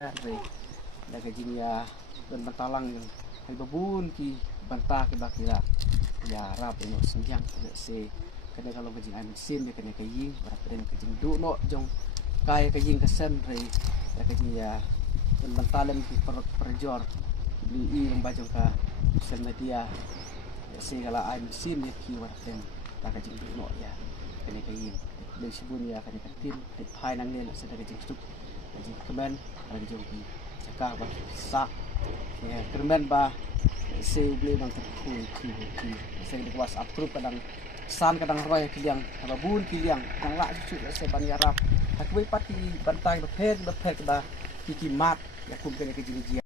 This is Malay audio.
Rồi là cái jingiarap dan bentalang yang hai babun ki bantah ke bakira ya rap no synñiang se kada kalau ke jing mesin dia kena kaying berat dan ke jing du no jong kai ke jing kesen re ya ke jing ya dan bentalan ki perjor beli i lomba jong ka social media se kala ai mesin dia ki berat dan ta ke jing du no ya kena kaying le sibun ya kena katin hai nang le se ke jing stuk jadi kemen lagi jompi cakap bah sak ya kemen bah saya beli bang terkul ki saya di WhatsApp grup kadang san kadang roy kiliang babun kiliang kadang lak cucu saya jingiarap aku pati bantai bepet dah kikimat ya kum kena ke jingiarap